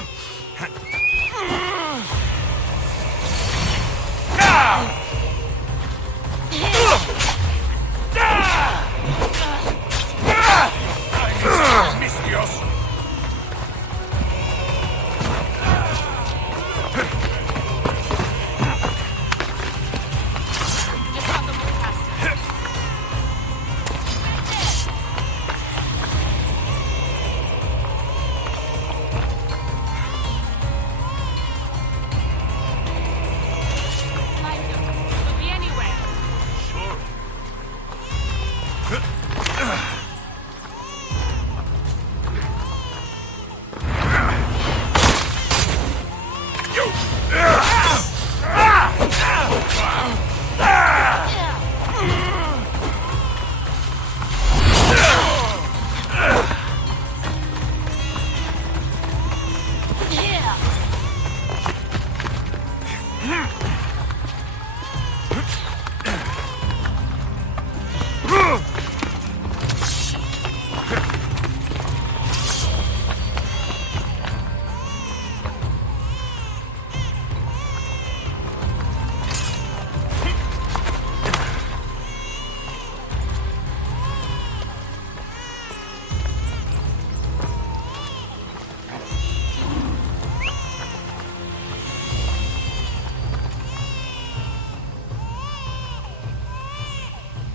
Alexios!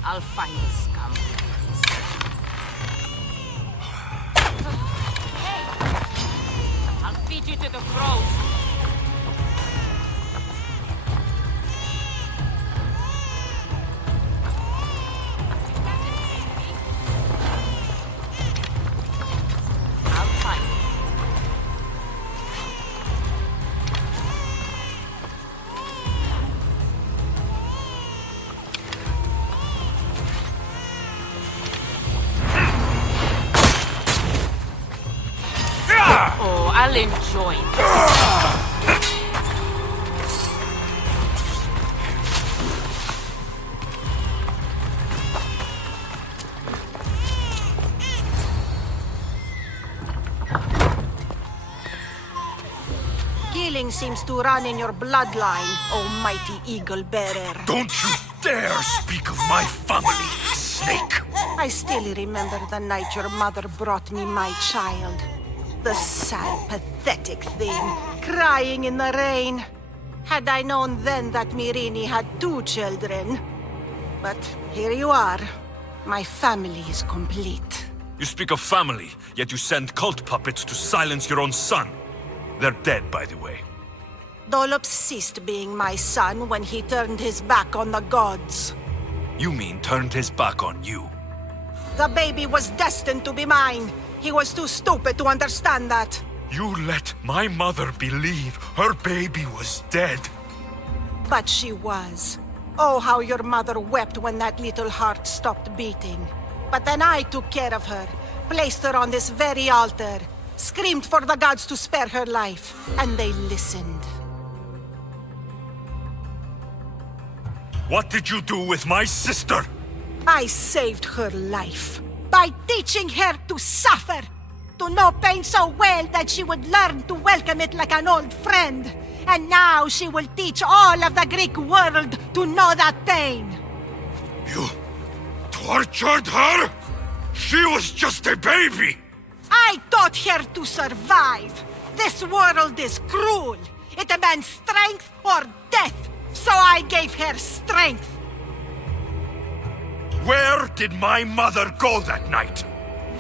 I'll find the scum. Hey! I'll feed you to the crows. I'll find you. Oh, I'll enjoy this. Killing seems to run in your bloodline, oh mighty eagle bearer. Don't you dare speak of my family, snake! I still remember the night your mother brought me my child. The sad, pathetic thing, crying in the rain. Had I known then that Mirini had 2 children. But here you are. My family is complete. You speak of family, yet you send cult puppets to silence your own son. They're dead, by the way. Dolops ceased being my son when he turned his back on the gods. You mean turned his back on you? The baby was destined to be mine. He was too stupid to understand that. You let my mother believe her baby was dead. But she was. Oh, how your mother wept when that little heart stopped beating. But then I took care of her, placed her on this very altar, screamed for the gods to spare her life, and they listened. What did you do with my sister? I saved her life by teaching her to suffer, to know pain so well that she would learn to welcome it like an old friend. And now she will teach all of the Greek world to know that pain. You tortured her? She was just a baby! I taught her to survive. This world is cruel. It demands strength or death. So I gave her strength. Where did my mother go that night?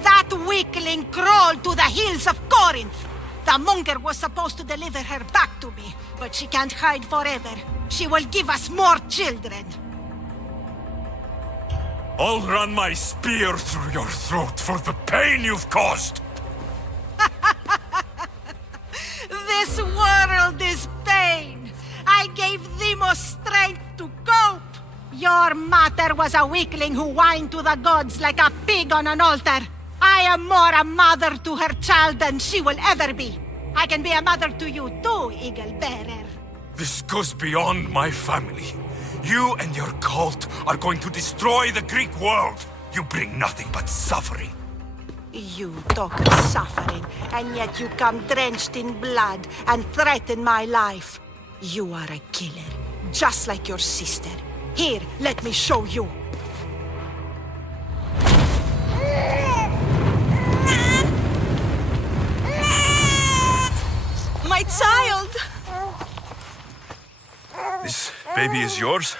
That weakling crawled to the hills of Corinth. The monger was supposed to deliver her back to me, but she can't hide forever. She will give us more children. I'll run my spear through your throat for the pain you've caused! This world is pain. I gave Demos strength to cope. Your mother was a weakling who whined to the gods like a pig on an altar. I am more a mother to her child than she will ever be. I can be a mother to you too, Eagle Bearer. This goes beyond my family. You and your cult are going to destroy the Greek world. You bring nothing but suffering. You talk of suffering, and yet you come drenched in blood and threaten my life. You are a killer, just like your sister. Here, let me show you. My child! This baby is yours?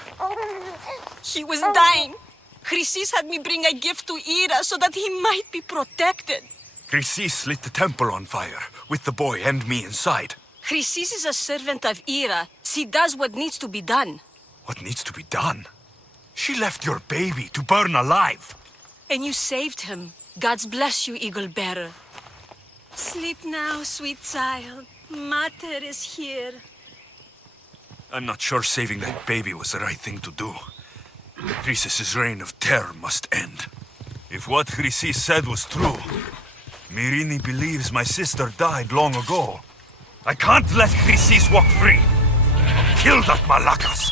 He was dying. Chrysis had me bring a gift to Ira so that he might be protected. Chrysis lit the temple on fire, with the boy and me inside. Chrysis is a servant of Ira. She does what needs to be done. What needs to be done? She left your baby to burn alive. And you saved him. God's bless you, Eagle Bearer. Sleep now, sweet child. Mater is here. I'm not sure saving that baby was the right thing to do. Chrysis' reign of terror must end. If what Chrysis said was true, Mirini believes my sister died long ago. I can't let Chrysis walk free. Kill that Malakas.